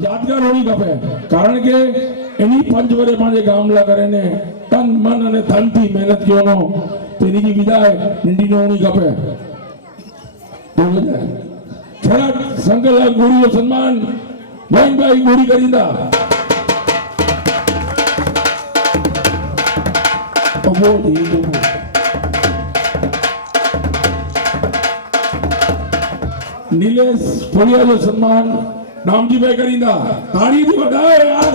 યાદગાર હોવી ગમે કારણ કે એની પંચવરે પાંચે ગામલા કરે ને તન મન અને ધનથી મહેનત કર્યોનો તેની વિદાય નિંડીનો હોવી ગમે તો છેલ્લા શંકરલાલ ગોળીઓ સન્માન મોહનભાઈ ગોળી કરીંદા नीलेश फोड़िया जो सम्मान नामजी भाई करींदा ताड़ी भी बढ़ाओ यार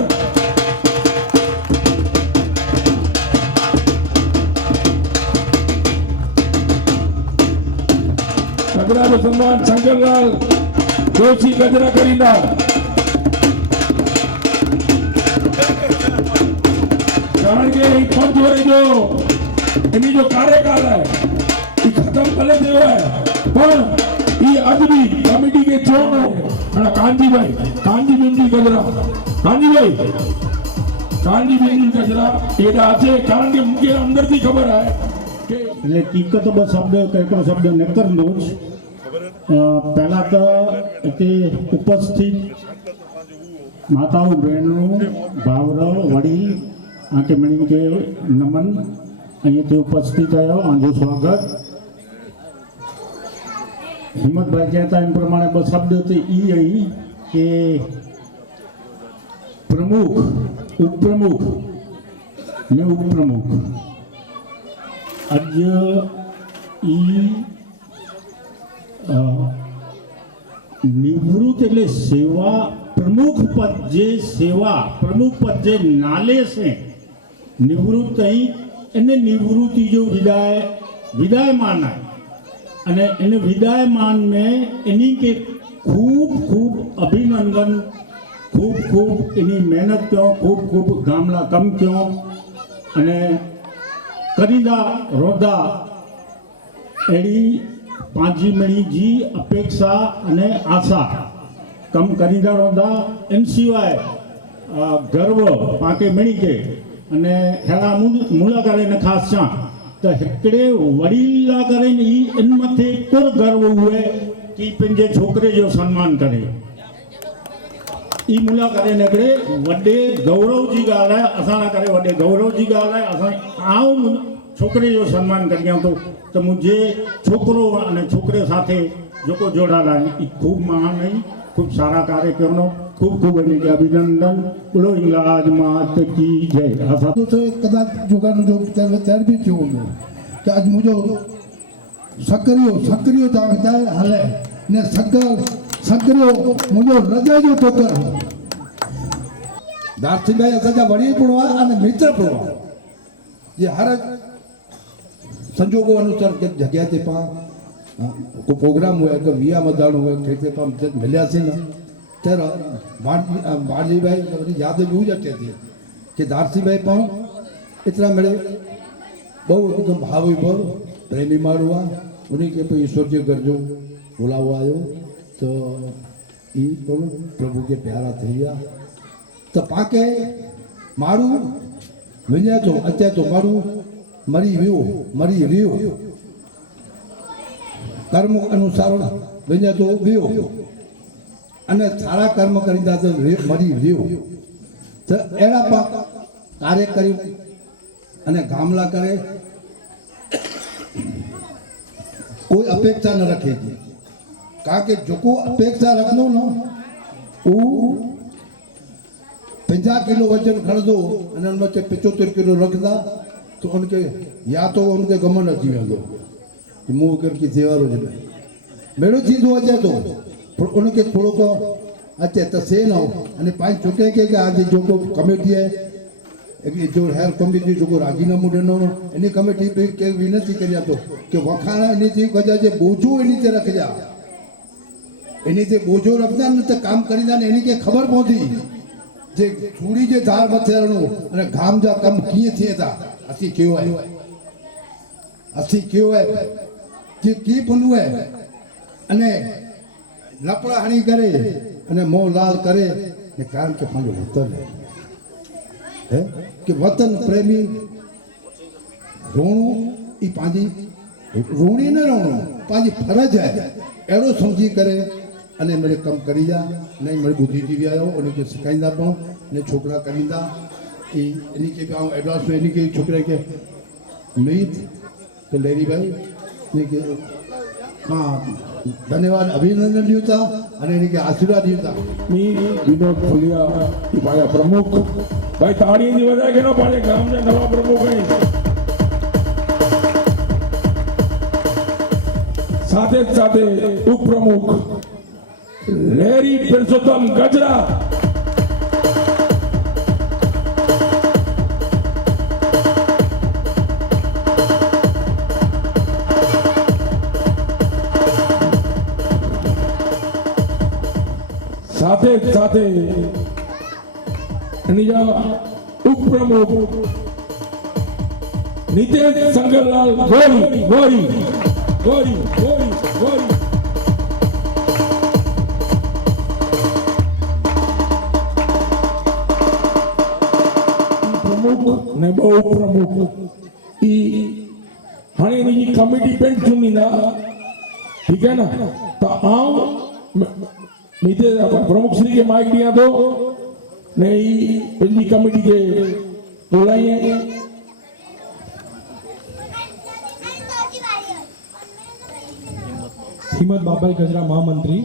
गजरा जो सम्मान शंकरलाल जोशी गजरा करींदा कारण के पंच वरे जो इन्हीं जो कार्यकाल है ये खत्म करे देव है पर ये आज भी कमेटी के चोनो अना कांजी बिंदी गजरा कांजी बिंदी गजरा एडा आछे कारण के मुझे अंदर थी खबर है के એટલે ટીકતો બસ શબ્દ કઈકો શબ્દ નકર નો જ પહેલા તો તે ઉપસ્થિત માતાઓ બહેનો ભાવરો વડીલ આકે મણી કે નમન અહીંથી ઉપસ્થિત થયો આજો સ્વાગત हिम्मत भाई कहता इन प्रमाणे बस शब्द थे ई के प्रमुख उपप्रमुख ने उपप्रमुख आज ई निवृत्त એટલે सेवा प्रमुख पद जे नाले से निवृत्त ही એને निवृत्ति जो विदाय माना અને એને વિદાયમાન में એની કે ખૂબ અભિનંદન ખૂબ એની મહેનત ક્યો ખૂબ ગામલા કમ ક્યો અને કરીદા રોદા એડી પાંજી મણી જી અપેક્ષા અને આશા કમ કરીદા રોદા એન સિવાય ગર્વ પાકે મણી કે અને હેલા મુલાકાતે ને ખાસ ચા तो हिकड़े वडीला करे इन मथे कुर गर्व हुए कि पंजे छोकरे जो सम्मान करे ई मुला करे नकड़े वडे गौरव जी गाल है असा ना करे वडे गौरव जी गाल है असा आऊ छोकरे जो सम्मान करिया तो मुझे छोकरो अने छोकरे साथे जोको जोड़ाला ई खूब महान है खूब सारा कार्य करनो खूब इनके अभिनंदन बोलो इंग्लाज मात की जय असा तो कदाच जोगान जो तैयार भी क्यों हो कि आज मुझे सक्रियो जागता है हले ने सक्रियो मुझे रजा जो तो कर दारसिंहभाई असांजा वडील पण हुआ अने मित्र पण हुआ। जे हर संजोगों अनुसार के जगह ते पा को प्रोग्राम हुआ कि विया मदाणो हुआ खेते पा मिलियासीं न ત્યારે बाड़जीभाई वरी याद भी हुई अचे थी कि दारसिंहभाई पाऊं इतना मेरे बहु एकदम भावी भर प्रेमी माण्हू आहे उन्हीं के पे ईश्वर जे घर जो बुलावो आयो तो ई प्रभु के प्यारा थी विया तो पाके माण्हू वञे थो अचे थो माण्हू मरी वियो कर्म अनुसार वञे थो वियो अने सारा कर्म करींदा तो मरी वियो तो अहिड़ा कार्य करी अने गामला करे कोई अपेक्षा न रखेगी कारण के जो अपेक्षा रखनो न वो 50 किलो वजन खणदो अने उनमें 75 किलो रखदा तो उनके या तो उनके गमन अची वेंदो मुंह करके सेवारो ज मेड़ो थींदो अचे तो पर उनके थोड़ो को अचे तो से न अने पांच चुके के आज जो कमेटी है जो हेर कमिटी जो राजीनामु ॾिनो इन कमेटी पे के विनती करिया तो कि वखाणा इन थी वजह जे बोझो इन ते रखजा इन ते बोझो रखदा न तो काम करींदा ने इन के खबर पहुंची जे चूड़ी जे धार मथे हणो अने गाम जा कम कीअं थिए था असी कयो है कि की बनु है अने लपड़ा हणी करे अने मोह लाल करे ने कारण के पंहिंजो वतन है कि वतन प्रेमी रोणो ई पांजी रोणी न रोणो पांजी फर्ज है एड़ो समझी करे अने मेरे कम करी जा नहीं मेरे बुद्धि जी भी आयो उनके सिखाईंदा पाऊं ने छोकरा करींदा ई इनी के गांव एडवांस में इनी के छोकरे के मीत तो लेरी भाई ने के हां धन्यवाद अभिनंदन दियोता अने इनी के आशीर्वाद दियोता मी विनोद फुलिया ई पाया प्रमुख भाई ताड़ी दी वजह के ना पाले गांव में नवा प्रमुख है साथे साथे उप प्रमुख लेरी पुरुषोत्तम गजरा साथे साथे निजा उप प्रमुख नितेश संगरलाल गोरी प्रमुख ने बहु प्रमुख ई हाणे इनकी कमेटी पेंट चुनींदा ठीक है ना तो आओ नितेश प्रमुख श्री के माइक दिया तो नहीं पिछली कमेटी के बुलाइए हिम्मत बाबाई गजरा महामंत्री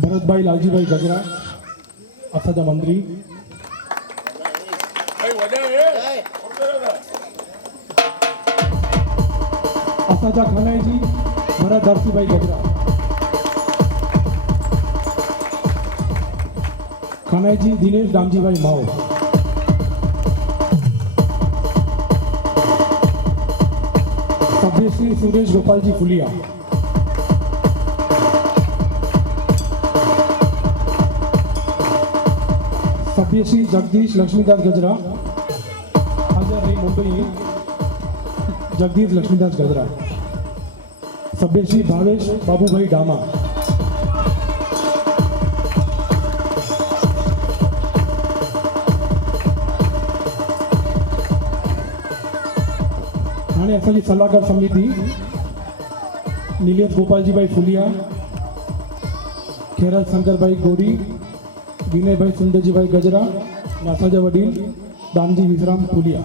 भरत भाई लालजी भाई गजरा असाजा मंत्री असाजा खानाई जी भरत दर्शी भाई गजरा खानाई जी दिनेश दामजी भाई माओ सभ्य श्री सुरेश गोपाल जी फुलिया सभ्य श्री जगदीश लक्ष्मीदास गजरा हाजर रही मुंबई जगदीश लक्ष्मीदास गजरा सभ्य श्री भावेश बाबू भाई डामा असांजी सलाहकार समिति नीलेश गोपाल जी भाई फुलिया खेरल शंकर भाई गोरी विनय भाई सुंदर जी भाई गजरा असांजा वडील दामजी विश्राम फुलिया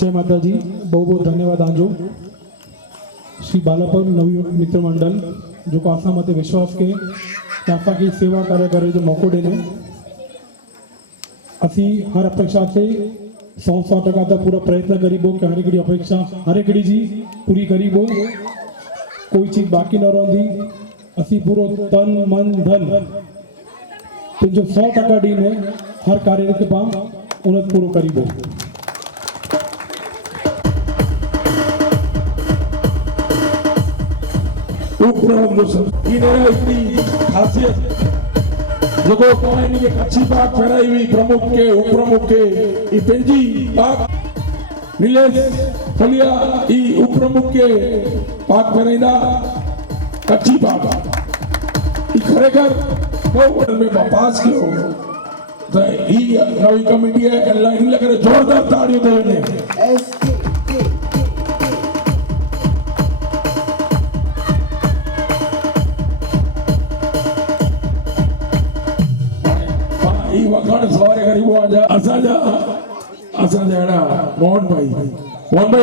जय माता जी बहुत बहुत धन्यवाद आंजो श्री बालापुर नवयुवक मित्र मंडल जो को आशा मत विश्वास के आशा की सेवा कार्य करे जो मौको देने असी हर अपेक्षा से 100% तो पूरा प्रयत्न करीबो कि हर एकड़ी अपेक्षा हर एकड़ी जी पूरी करीबो, कोई चीज बाकी न रही। असी पूरो तन मन धन जो 100% डी ने हर कार्य के पाम उन्नत पूरो करीबो। उपप्रमुख जो सब इन्हें इतनी खासियत जो कोई नहीं कच्ची बात फैलाई हुई प्रमुख के उपप्रमुख के ई पेंजी बात नीलेश फलिया ई उपप्रमुख के बात फैलाइंदा कच्ची बात ई खरेखर बहुत में पास कियो तो ई नवी कमेटी है लाइन लगे जोरदार ताड़ियों दे ने वखण सवारे गरीबो आजा असांजा एड़ा मोहन भाई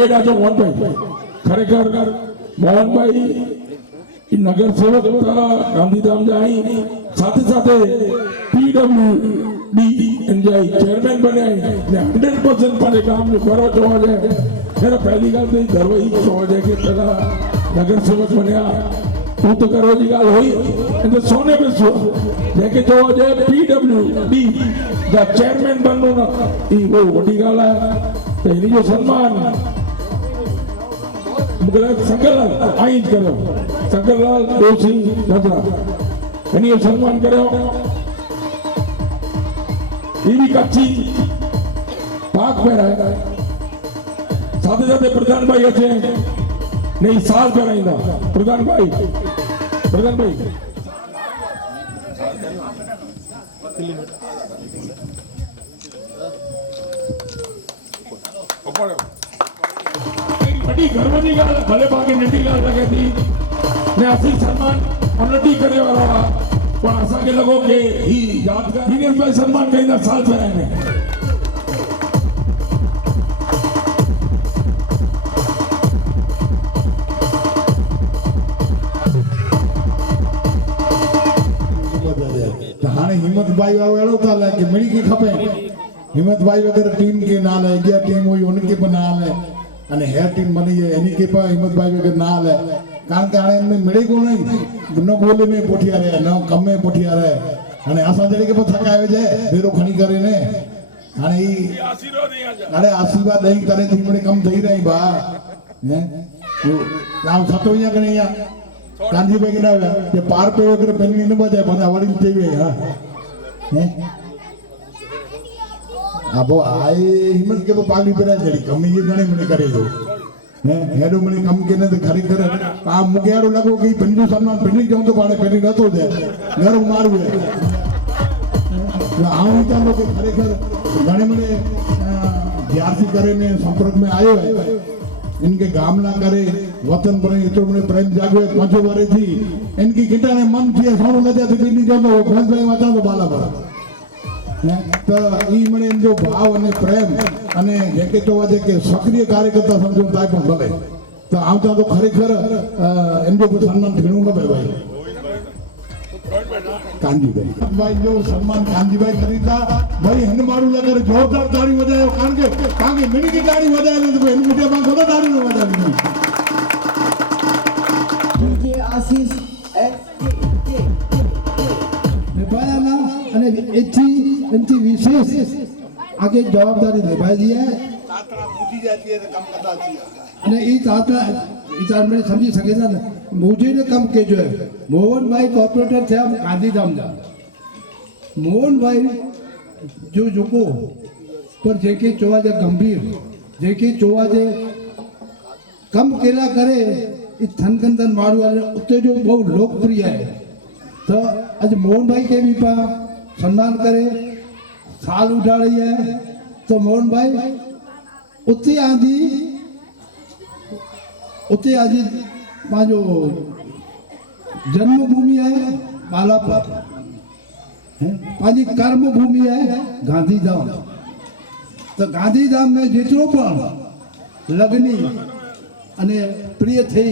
एड़ा जो मोहन भाई खरेखर मोहन भाई ई नगर सेवक गांधीधाम जा आई साथे साथे PWD एनजाई चेयरमैन बने ने 100% पाले काम जो करो जो है मेरा पहली गल तो धरवई जो है कि पहला नगर सेवक बनया तू तो करो जी गाल होई इन सोने पे सो जेके जो है PWD दा चेयरमैन बननो ना ई वो वडी गाल है तो इनी जो सम्मान मुगल संगलाल आई करो संगलाल दोषी गजरा इनी जो सम्मान करो ई भी कच्ची पाक में रहे साथे साथे प्रधान भाई अच्छे नहीं साल कराइंदा प्रधान भाई बड़ी गर्व की गाल भले बाकी नंढी गाल लगे थी ने असी सम्मान उन्नति करे वाला पर असा के लगो के ही यादगार दिनेश भाई सम्मान कईंदा साल कराइने हिम्मत भाई अड़ो था कि मिड़ी की खपे हिम्मत भाई वगैरह टीम के नाल है इंडिया टीम हुई उनके पर नाल है अने हेयर टीम बनी है इन्हीं के पर हिम्मत भाई वगैरह नाल है कारण के हाणे इनमें मिड़े को नहीं न गोले में पोठिया रहे न कम में पोठिया रहे अने असा जड़े के पर थकावे जाए भेरो खणी करे ने हाणे ई अरे आशीर्वाद दई करे थी मिड़े कम थई रही बा हैं लाव सतो या कने या कांजी पे किना के पार पे वगैरह पेनी न बजाय बना वड़ी थई वे हां अब आए हिम्मत के पाली पेरा जड़ी कमी ये गणे मने करे दो हैं हेडो मने कम के ने खरी करे आ मुकेड़ो लगो कि पंजू सम्मान पेनी जाऊं तो बाड़े पेनी नतो दे घर मारू है आऊं तो लोग खरेखर गणे मने व्यासी करे ने संपर्क में आयो है इनके गामना करे वतन पर इतो मने प्रेम जागवे पांचो वारे थी इनकी गिटा ने मन थी सोनो लजा थी पेनी जाऊं तो भंस भाई वाता तो बाला बड़ा तो ई मने जो भाव अने प्रेम अने जेके तो वजे के सक्रिय कार्यकर्ता समझो ताय पण भले तो आवता तो खरेखर एमजो को सम्मान थिणो लबे भाई कांजी भाई जो सम्मान कांजी भाई करीता भाई हन मारू लगर जोरदार ताड़ी बजायो कारण के मिनी की ताड़ी बजायो तो इन मुझे बा खबर ताड़ी न बजानी उनके आशीष निभाया અને એથી વિશેષ આગે જવાબદારી નિભાઈ दी है तातरा मुझी जाती है तो कम करता थी અને એ તાતરા વિચાર મેં સમજી શકે છે ને મુજીને કમ કે જો મોહન ભાઈ કોર્પોરેટર થયા ગાંધીધામ જા મોહન ભાઈ जो જોકો पर जेके चोवा जे गंभीर जेके चोवा जे कम केला करे ई थनकंदन मारू उते जो बहुत लोकप्रिय है तो आज मोहन भाई के भी पा सम्मान करे साल उठा रही है तो मोहन भाई उते आदि जो जन्मभूमि है बालापुर पाजी कर्म भूमि है गांधीधाम तो गांधीधाम में जेतरो पण लगनी अने प्रिय थई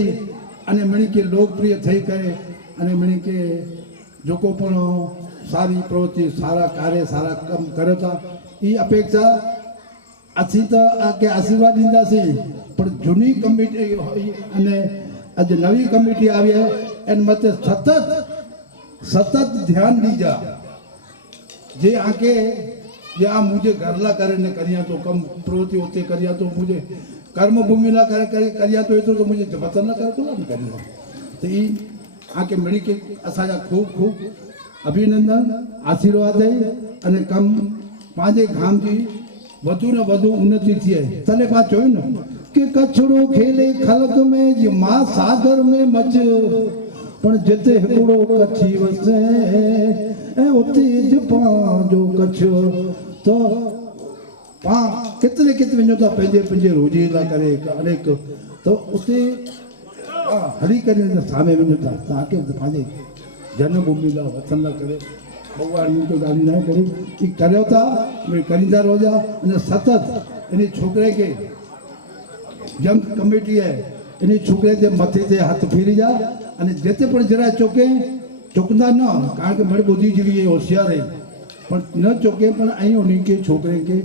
अने मणी के लोकप्रिय थई करे अने मणी के जोको पण सारी प्रवृत्ति सारा कार्य सारा कम करे था ई अपेक्षा असीं त आके आशीर्वाद ॾींदासीं पर झूनी कमिटी अने अॼु नवी कमिटी આવી એન મતે સતત ધ્યાન દીજા जे आके जे आ मुझे घरला करे ने करिया तो कम प्रवृत्ति होते करिया तो मुझे कर्म भूमि ला करे करिया तो मुझे वतन ना करे तो ना करिया तो ई आके मिली के असाजा खूब खूब अभिनंदन आशीर्वाद है अने कम पांजे गाम जी વધુ ને વધુ ઉન્નતિ થયે તને પાછ જોયું ને કે કચડો ખેલે ખલક में જે માં સાગર में મચ પણ જેતે હિકડો કચ્છી વસે એ ઉતે જ પાંજો કચ્छ તો पा कितने कितने जो पंहिंजे पंहिंजे रोजीला करे अनेक तो उते हरी करे सामे वञो था तव्हांखे पंहिंजे जन्मभूमि लाइ वतन लाइ करे भॻवान तो ॻाल्हि न करे कि करियो था भई करींदा रहिजा अने सतत इन छोकिरे खे यंग कमेटी आहे इन छोकिरे जे मथे ते हथ फेरी जा अने जिते पण जरा चुके चुकंदा न कारण के मड़ी ॿुधी जहिड़ी आहे होशियार आहे पण न चुके पण ऐं उन खे छोकिरे खे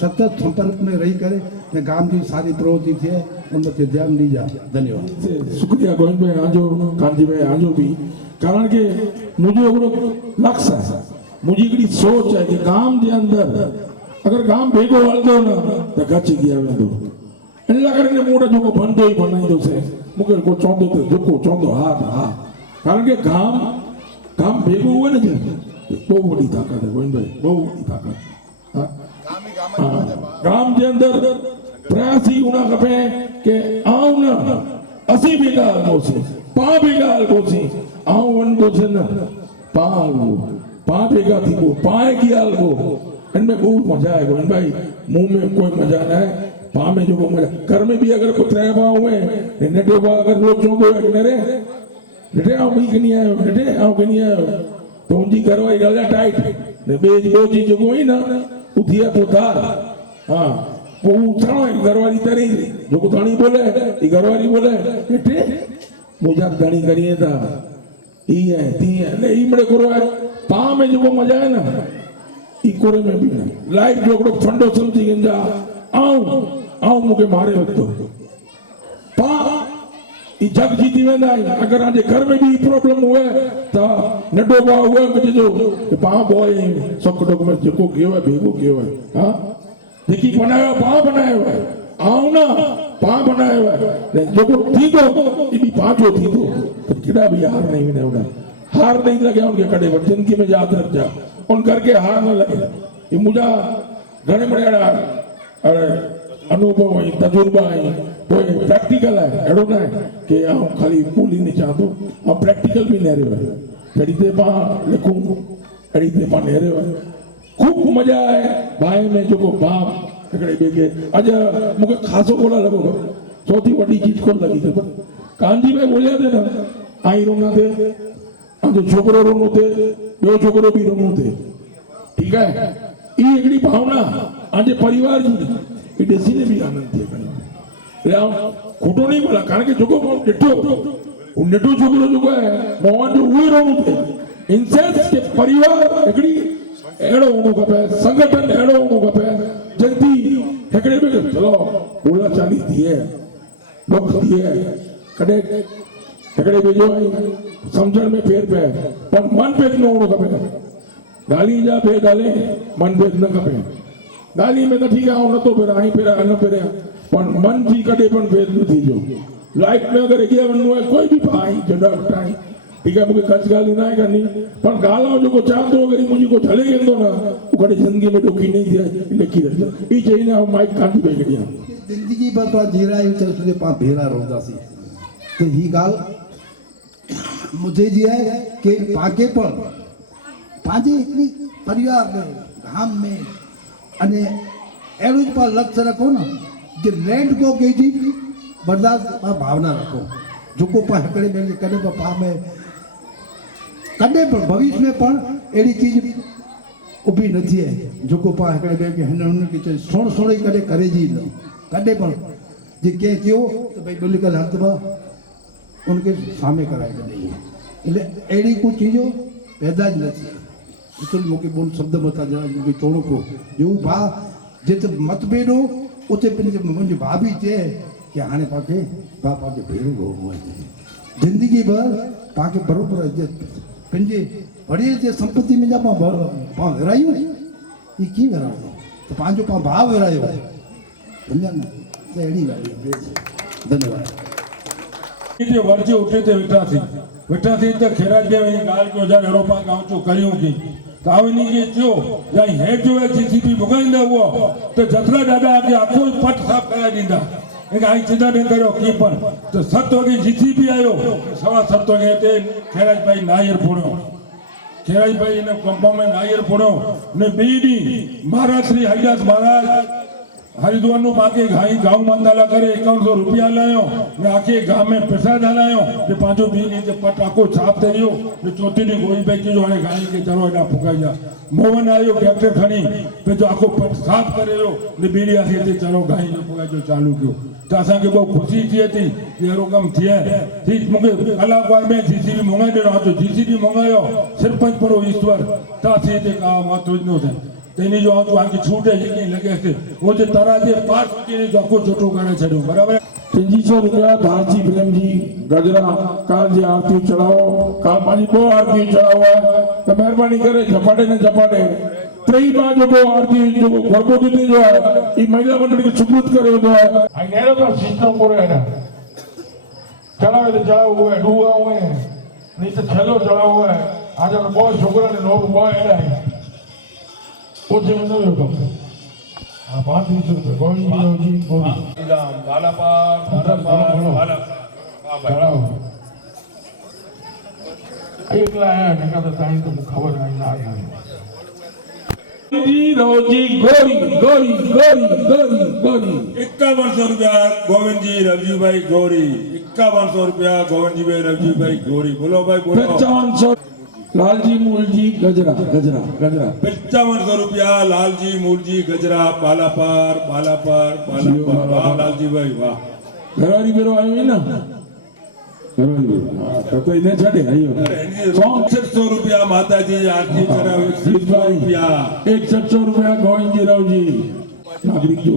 सतत संपर्क में रही करे ने गाम जी सारी प्रवृत्ति थिए उन ते ध्यान ॾीजा धन्यवाद शुक्रिया गोविंद भाई आजो कांजी भाई आजो भी कारण के मुझे हिकिड़ो लक्ष्य है मुझी हिकिड़ी सोच है कि गाम जे अंदर अगर गाम भेगो हलंदो न त गच गिया वेंदो इन लाइ करे मूं वटि जेको बंदो ई बनाईंदोसीं मूंखे को चवंदो त जेको चवंदो हा त हा कारण के गाम भेगो हुए न बहु वॾी ताक़त है गोविंद भाई बहु वॾी ताक़त गाम जे अंदर प्रयास ही होना खपे कि आऊं न असीं बि ॻाल्हि कोसीं पां बि ॻाल्हि कोसीं आऊं वञिबोसि न पां भेगा थी पोइ पाण की हलबो इनमें बहुत मजा है गोविंद भाई मुंह में कोई मजा न है पां में जो मजा घर में भी अगर पुत्र है भाव में नंढो भाउ अगर रोज चवंदो आहे कि नरे नंढे आऊं ॿी खणी आयो नंढे आऊं खणी आयो त हुनजी घर वारी ॻाल्हि आहे टाइट ने ॿियो जी जेको हुई न हू थिए पोइ धार हा पोइ हू छाणो घरवारी तरी जेको धणी बोले ई घरवारी बोले ॾिठे मुंहिंजा धणी करिए था ईअं तीअं न ई मिड़े कोरो आहे पाण में जेको मज़ा आहे न ई कोरे में बि न लाइफ जो हिकिड़ो फंडो सम्झी वेंदा आऊं मूंखे मारे वरितो पाण ई जग जीती वेंदा आहिनि अगरि तव्हांजे घर में बि प्रॉब्लम हुए त नंढो भाउ हुए मुंहिंजो पाण बॉय सुख दुख में जेको कयो आहे भेगो कयो आहे हा जेकी बनायो पाण बनायो आहे आऊं न पाण बनायो आहे जेको थींदो ई पंहिंजो थींदो केॾा बि हार नहीं विना होगा हार नहीं लगे उनके कड़े पर जिंदगी में याद रख जा उन करके हार न लगे ये मुझा घणे बड़े अनुभव है तजुर्बा है कोई प्रैक्टिकल है एड़ो ना है कि हम खाली स्कूल ही नहीं चाहतो हम प्रैक्टिकल भी नहीं रहे हैं जड़ी ते पा लिखूं अड़ी ते पा नहीं रहे खूब मजा है भाई में जो को बाप एकड़े बेके अज मुके खासो बोला लगो चौथी बड़ी चीज को लगी खबर कांजी में बोलिया थे ना आई रोना थे आजो छोकरो रोनो थे बे छोकरो भी रोनो थे ठीक है ई एकड़ी भावना आजे परिवार जी ई देसी ने भी आनंद थे रे खोटो नहीं बोला कारण के जोको डिठो नेटो छोकरो जो है मोहन जो हुए रोनो थे इंसेंस के परिवार एकड़ी एड़ो होनो खपे संगठन एड़ो होनो खपे जल्दी एकड़े में चलो बोला चाली थी है दुख थी है कड़े एकड़े में जो समझण में फेर पे पर मन भेद न होनो खपे गाली जा पे गाले मन भेद न खपे गाली में तो ठीक है न तो फिर आई फिर न फिर पर मन जी कड़े पण भेद न थी जो लाइफ में अगर अॻियां वञणो आहे कोई भी पाई जॾा टाइम ठीक है मूंखे कच ॻाल्हि न आहे करनी पर ॻाल्हि जेको चाहंदो अगरि मुंहिंजी को हले वेंदो न उहो कॾहिं ज़िंदगी में ॾुखी नहीं थिए लिखी रखजो ई चई न माइक कान पई कढियां जिंदगी भर पाण जीरायूं त तुंहिंजे पाण भेरा रहंदासीं त ही ॻाल्हि मुझे जी है कि पाके पर पाजे इतनी परिवार में गाम में अने एड़ो ज पर लक्ष्य रखो ना कि लैंड को के जी बर्दाश्त भावना रखो जोको पा हकड़े में कने पा में कने पर भविष्य में पण एड़ी चीज उभी नथी है जोको पा हकड़े में के हन के सोण सोणी कने करे जी न कने पण जे के क्यों तो भाई बिल्कुल हथबा उनके सामने कराए नहीं है એટલે એડી કોઈ ચીજો पैदा જ નથી એટલે મુકે બોલ શબ્દ બતા જરા મુકે ચોણો કો જેવું ભા जिते मतभेद हो उते मुंहिंजी भाभी चए कि हाणे पाण खे भेड़ो रहणो आहे ज़िंदगी भर पाण खे बराबरि पंहिंजे वॾे जे संपत्ति में जा पाण विरायूं ही कीअं विरायो त पंहिंजो पाण भाउ विरायो सम्झा न त अहिड़ी ॻाल्हि आहे धन्यवाद जे वर्जे उठे ते वेठा थी त खेराज में वञी ॻाल्हि कयो ॼण अहिड़ो पाण गांव करियूं की त आवनी खे चयो या हेठि जो आहे जीसीबी भुगाईंदा उहो त जतरा ॾाढा अॻे आखो पट साफ़ कराए ॾींदा हिकु आई चिंता न करियो कीअं पण त 7 वॻे जीसीबी आयो 7:15 वॻे ते खेराज भाई नायर फोड़ियो खेराज भाई हिन कंपाउंड में नायर फोड़ियो ने ॿिए ॾींहुं महाराज श्री हरिदास महाराज हरिद्वार नु बाकी घाई गांव मंदाला करे 5100 रुपया लायो ने आके गांव में पैसा डालायो ने पांचो बी नी ते पटाको छाप दे रियो ने चौथी नी गोई पे जो हाने घाई के चलो एडा फुकाई जा मोहन आयो ट्रैक्टर खणी पे जो आको पट साफ करे रियो ने बीड़ी आसे ते चलो घाई जो फुकाई जो चालू कियो त असा के बहुत खुशी थी थी एरो कम थिए थी मुके कलाकवार में जीसीबी मंगाई देनो तो जीसीबी मंगायो सरपंच पड़ो ईश्वर ता थी ते का मातो नो थे तेनी जो तो आके छूटे जेकी लगे से वो जे तारा जे पार सुधी जो को छोटो करे छड़ो बराबर 300 रुपया धारची फिल्म जी गजरा काल जी आरती चढ़ाओ काल पानी बो आरती चढ़ाओ है तो मेहरबानी करे झपाटे ने झपाटे त्रेई बार जो को आरती जो गरबो दीदी जो है ई महिला मंडल के सुपुर्द करे दो है आई नेरो का सिस्टम करे है ना चढ़ावे तो चढ़ाओ हुए डूआ हुए नहीं तो छलो चढ़ाओ हुआ है आज तो बहुत छोकरा ने नो बॉय है ओजे में नहीं होगा हां 500 रुपए गोली जी गोली बालापार चढ़ाओ एकला है नका तो ताई तो खबर नहीं ना जी रोजी गोरी गोरी गोरी गोरी गोरी 5100 रुपया गोविंद जी रवजी भाई गोरी 5100 रुपया गोविंद जी भाई रवजी भाई गोरी बोलो भाई बोलो 5500 लालजी मूलजी गजरा गजरा गजरा 5500 रुपया लालजी मूलजी गजरा पालापार पालापार पालापार वाह लालजी भाई वाह घरवाली बेरो आयो है ना घरवाली तो इने छड़े आयो 600 रुपया माता जी आरती करावे 600 रुपया 100 रुपया गोविंद जी राव जी नागरिक जो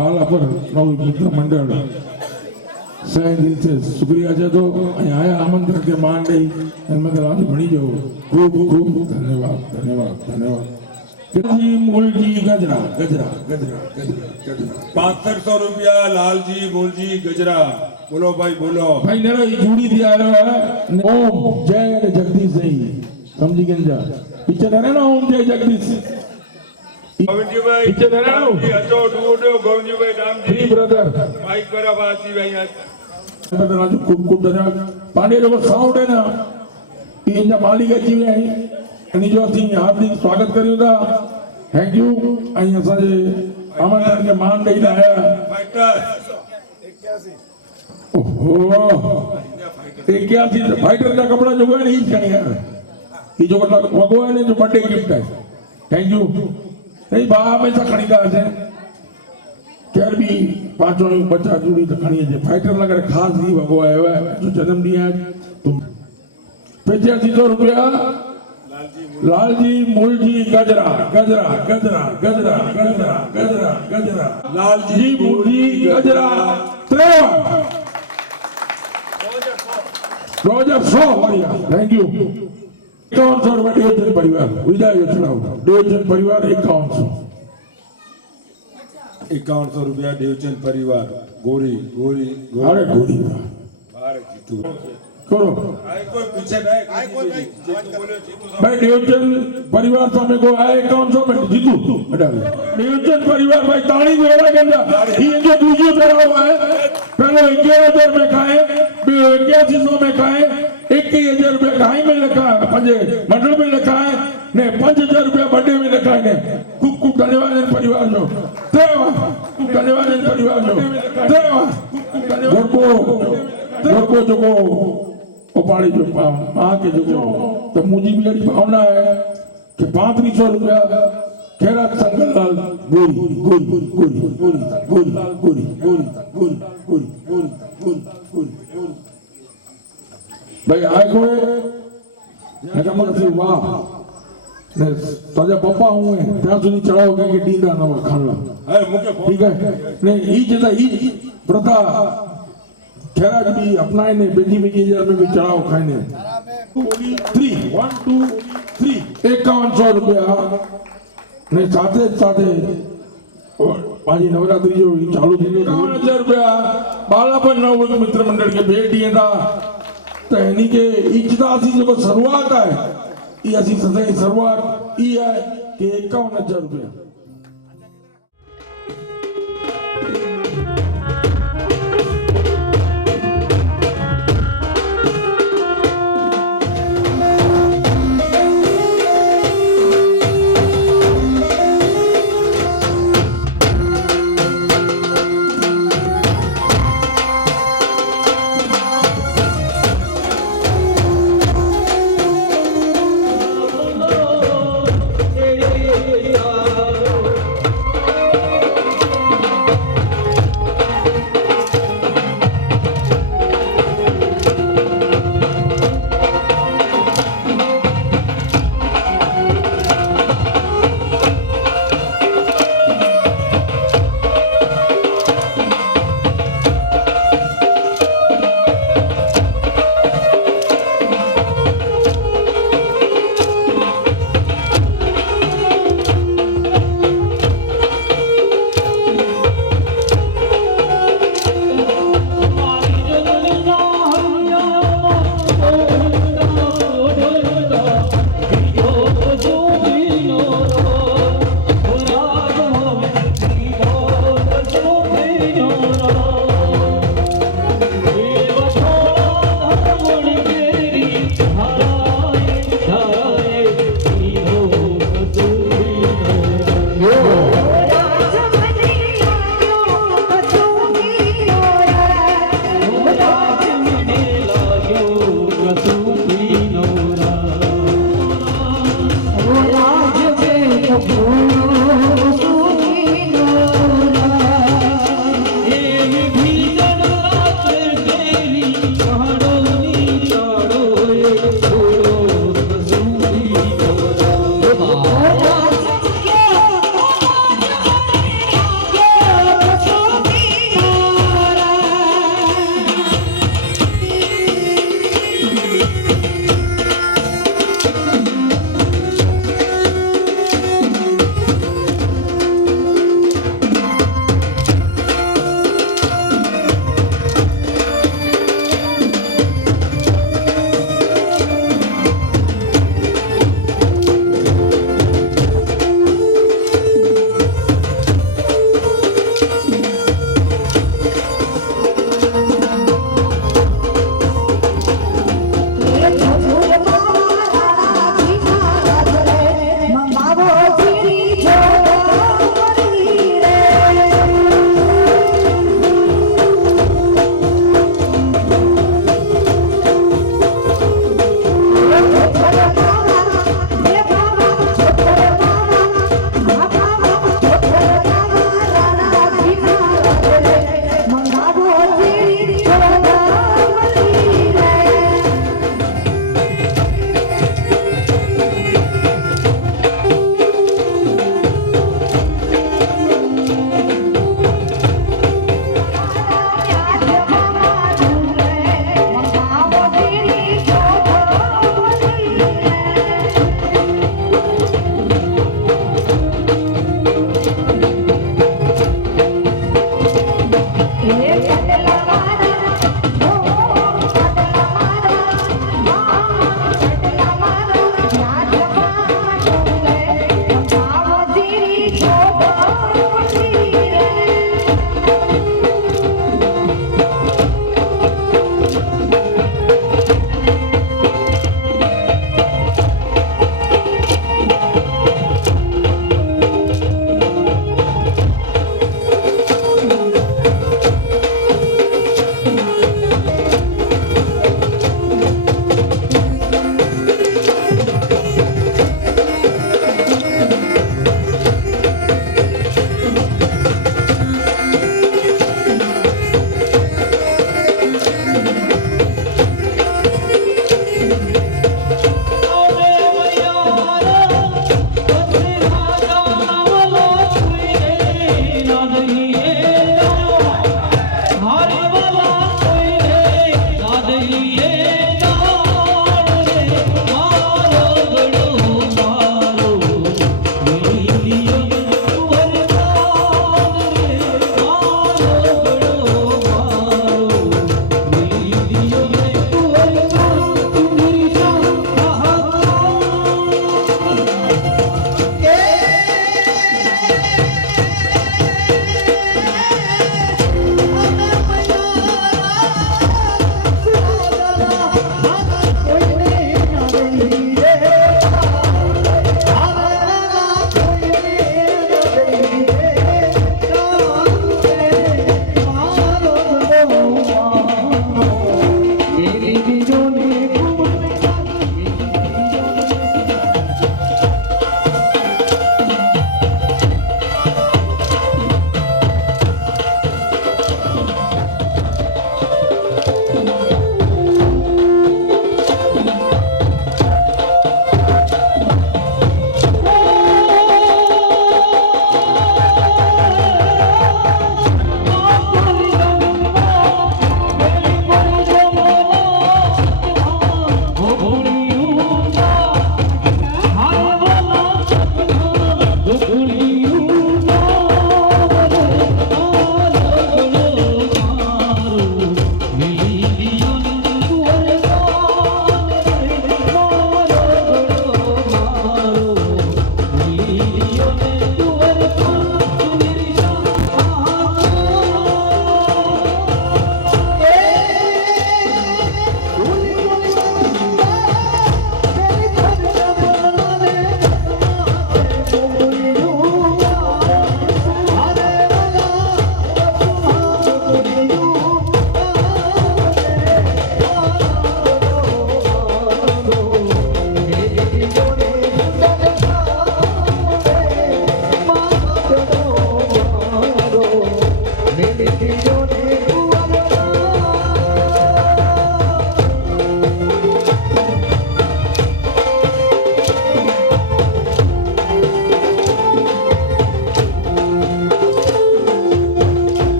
बाला पर नव मित्र मंडल सही दिल से शुक्रिया है तो आया आमंत्रण के मान गई मतलब आज बड़ी जो खूब खूब धन्यवाद धन्यवाद धन्यवाद जी मूलजी गजरा गजरा गजरा गजरा गजरा 6500 रुपया लालजी मूलजी गजरा बोलो भाई बोलो भाई नेरो ये जुड़ी दिया है ओम जय जगदीश जी समझी गए जा पीछे ना ना ओम जय जगदीश गोविंद जी भाई पीछे ना ना अचो डूडो गोविंद जी भाई राम जी ब्रदर माइक करा बाजी भाई राजू खूब खूब धन्यवाद पांडे जो साउंड है ना इन मालिक अची विया आहिनि जो असीं हार्दिक स्वागत करियूं था थैंक यू ऐं असांजे आमंत्रण खे मान ॾेई आया फाइटर ओहो 81 फाइटर जा कपड़ा जो है ही खणी आया ये जो वगो है जो बर्थडे गिफ्ट है थैंक यू नहीं बा हमेशा खणी था अचे केर भी पांचों बच्चा जुड़ी तो खणी अचे फाइटर लगर खास ही वगो आयो है जो जन्मदिन है तुम 8500 रुपया लालजी मूलजी गजरा गजरा गजरा गजरा गजरा गजरा गजरा लालजी मूलजी गजरा 2004 बढ़िया थैंक यू 5100 रुपया देवचंद परिवार विदाई चढ़ाओ देवचंद परिवार 5100 रुपया देवचंद परिवार गोरी गोरी अरे गोरी बाहर जीतू करो आए कोई पीछे नहीं आए कोई भाई जीतू बोले जीतू भाई देवचंद परिवार सामने को आए 5100 में जीतू बेटा देवचंद परिवार भाई ताली जोड़ा गंदा ये जो दूसरी तरह हुआ है पहले 11000 में खाए 8100 में खाए 21000 रुपया घाई में लिखा है पंजे मंडल में लिखा है ने 5000 रुपया बर्थडे में लिखा है ने खूब खूब धन्यवाद इन परिवार जो धन्यवाद इन परिवार जो गोरको जो को उपाड़ी जो मां के जो तो मुझी भी अड़ी भावना है कि 3500 रुपया खेरा संगलाल गोरी गोरी गोरी गोरी गोरी गोरी गोरी गोरी गोरी गोरी गोरी गोरी भाई आए कोई नका मन से वाह ને તાજા પપ્પા હું ત્યાં સુધી ચડાવો કે ડીંડા ન હોય ખાંડલા ठीक है नहीं ई जदा ई प्रथा खेरा भी अपनाए ने बेटी बेटी हजार में भी चढ़ाओ खाए ने 3 1 2 3 5100 रुपया ने साथे साथे पाजी नवरात्रि जो चालू थी 51,000 रुपया बालापन नव मित्र मंडल के भेट दिए था तो यानी के इच्छा थी जो शुरुआत है ये असी सदाई शुरुआत ई है कि 51,000 रुपया Hey,